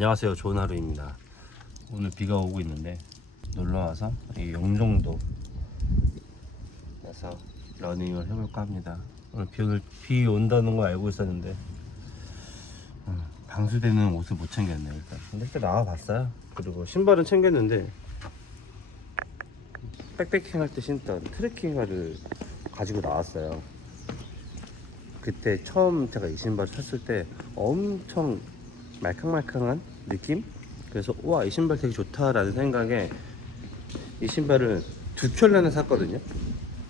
안녕하세요. 좋은 하루입니다. 오늘 비가 오고 있는데 놀러와서 이 영종도 에서 러닝을 해볼까 합니다. 오늘 비, 오늘 비 온다는 거 알고 있었는데 음, 방수되는 옷을 못 챙겼네요 일단. 근데 일단 나와봤어요. 그리고 신발은 챙겼는데 백패킹 할 때 신던 트레킹화를 가지고 나왔어요. 그때 처음 제가 이 신발 샀을 때 엄청 말캉말캉한 느낌? 그래서 우와 이 신발 되게 좋다라는 생각에 이 신발을 두 켤레나 샀거든요.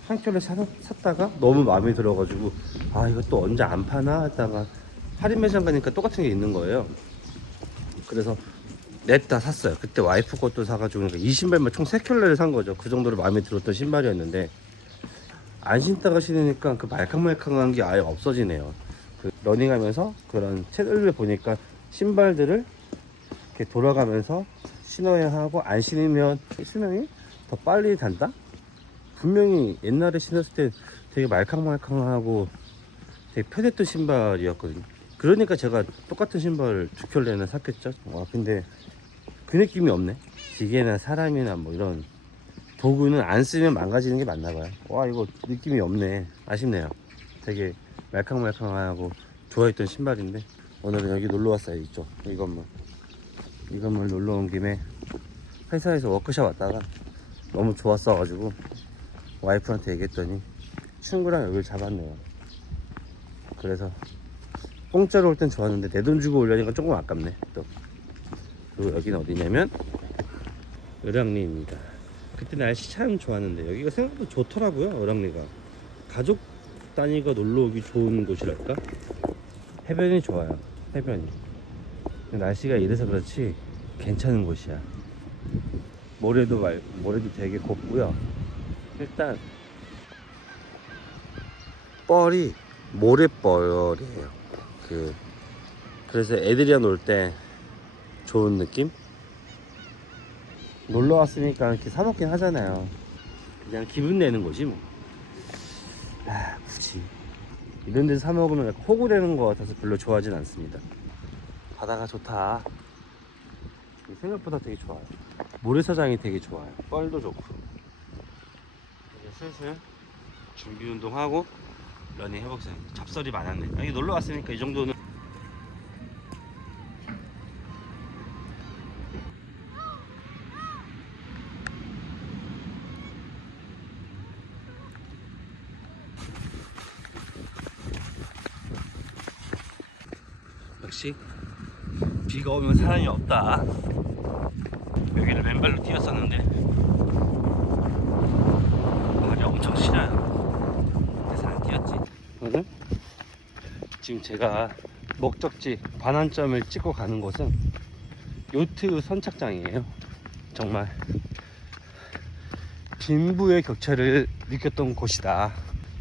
한 켤레 사, 샀다가 너무 마음에 들어가지고 아 이거 또 언제 안 파나? 하다가 할인 매장 가니까 똑같은 게 있는 거예요. 그래서 넷다 샀어요. 그때 와이프 것도 사가지고 그러니까 이 신발만 총 3켤레를 산 거죠. 그 정도로 마음에 들었던 신발이었는데 안 신다가 신으니까 그 말캉말캉한 게 아예 없어지네요. 그 러닝하면서 그런 채널을 보니까 신발들을 이렇게 돌아가면서 신어야 하고 안 신으면 수명이 더 빨리 단다? 분명히 옛날에 신었을 때 되게 말캉말캉하고 되게 편했던 신발이었거든요. 그러니까 제가 똑같은 신발을 두 켤레나 샀겠죠. 와 근데 그 느낌이 없네. 기계나 사람이나 뭐 이런 도구는 안 쓰면 망가지는 게 맞나 봐요. 와 이거 느낌이 없네. 아쉽네요. 되게 말캉말캉하고 좋아했던 신발인데 오늘은 여기 놀러 왔어요. 이쪽 이 건물. 이 건물 놀러 온 김에 회사에서 워크숍 왔다가 너무 좋았어가지고 와이프한테 얘기했더니 친구랑 여기를 잡았네요. 그래서 공짜로 올 땐 좋았는데 내 돈 주고 오려니까 조금 아깝네. 또 그리고 여기는 어디냐면 을왕리입니다. 그때 날씨 참 좋았는데 여기가 생각보다 좋더라고요 어랑리가 가족 단위가 놀러 오기 좋은 곳이랄까 해변이 좋아요 해변이. 날씨가 이래서 그렇지 괜찮은 곳이야. 모래도 말 모래도 되게 곱고요. 일단 뻘이 모래뻘이에요. 그 그래서 애들이랑 놀 때 좋은 느낌? 놀러 왔으니까 이렇게 사 먹긴 하잖아요. 그냥 기분 내는 거지 뭐. 아 굳이 이런 데서 사 먹으면 호구되는 거 같아서 별로 좋아하진 않습니다. 바다가 좋다. 생각보다 되게 좋아요. 모래사장이 되게 좋아요. 뻘도 좋고. 이제 슬슬 준비 운동하고 러닝 해보세요. 잡설이 많았네. 여기 놀러 왔으니까 이 정도는 역시 비가 오면 사람이 없다. 여기를 맨발로 뛰었었는데 발이 엄청 시려요. 그래서 안 뛰었지. 오늘 지금 제가 목적지 반환점을 찍고 가는 곳은 요트 선착장이에요. 정말 빈부의 격차를 느꼈던 곳이다.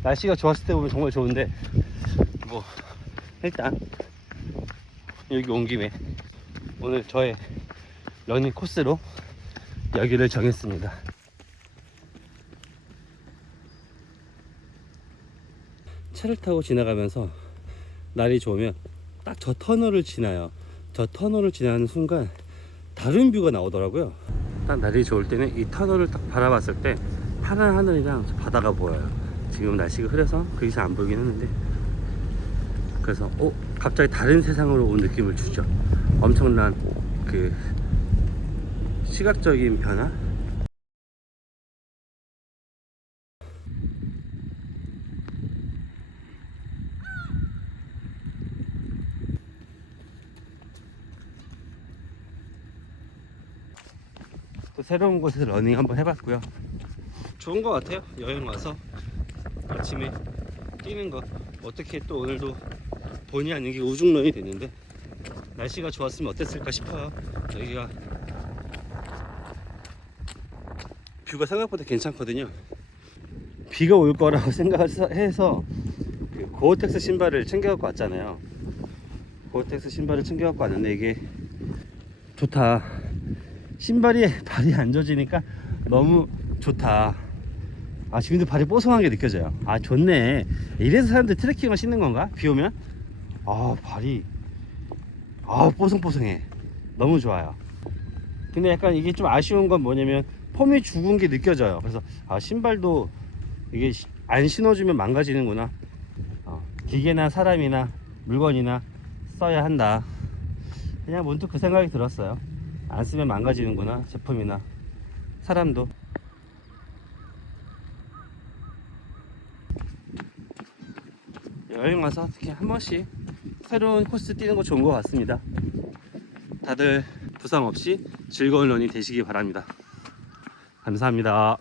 날씨가 좋았을 때 보면 정말 좋은데 뭐 일단 여기 온 김에 오늘 저의 러닝 코스로 여기를 정했습니다. 차를 타고 지나가면서 날이 좋으면 딱 저 터널을 지나요. 저 터널을 지나는 순간 다른 뷰가 나오더라고요. 딱 날이 좋을 때는 이 터널을 딱 바라봤을 때 파란 하늘이랑 저 바다가 보여요. 지금 날씨가 흐려서 그게 잘안 보이긴 했는데 그래서 어 갑자기 다른 세상으로 온 느낌을 주죠. 엄청난 그 시각적인 변화. 또 새로운 곳에서 러닝 한번 해봤고요. 좋은 것 같아요. 여행 와서 아침에 뛰는 거 어떻게 또 오늘도 본의 아니게 우중런이 됐는데 날씨가 좋았으면 어땠을까 싶어요 여기가. 뷰가 생각보다 괜찮거든요. 비가 올 거라고 생각해서 그 고어텍스 신발을 챙겨 갖고 왔잖아요. 고어텍스 신발을 챙겨 갖고 왔는데 이게 좋다. 신발이 발이 안 젖으니까 너무 좋다. 아 지금도 발이 뽀송한 게 느껴져요. 아 좋네. 이래서 사람들 트레킹을 신는 건가? 비 오면 아 발이 아 뽀송뽀송해 너무 좋아요. 근데 약간 이게 좀 아쉬운 건 뭐냐면 폼이 죽은 게 느껴져요. 그래서 아 신발도 이게 시- 안 신어주면 망가지는구나. 어, 기계나 사람이나 물건이나 써야 한다. 그냥 문득 그 생각이 들었어요. 안 쓰면 망가지는구나 제품이나 사람도. 여행 와서 특히 한 번씩 새로운 코스 뛰는 거 좋은 것 같습니다. 다들 부상 없이 즐거운 러닝 되시기 바랍니다. 감사합니다.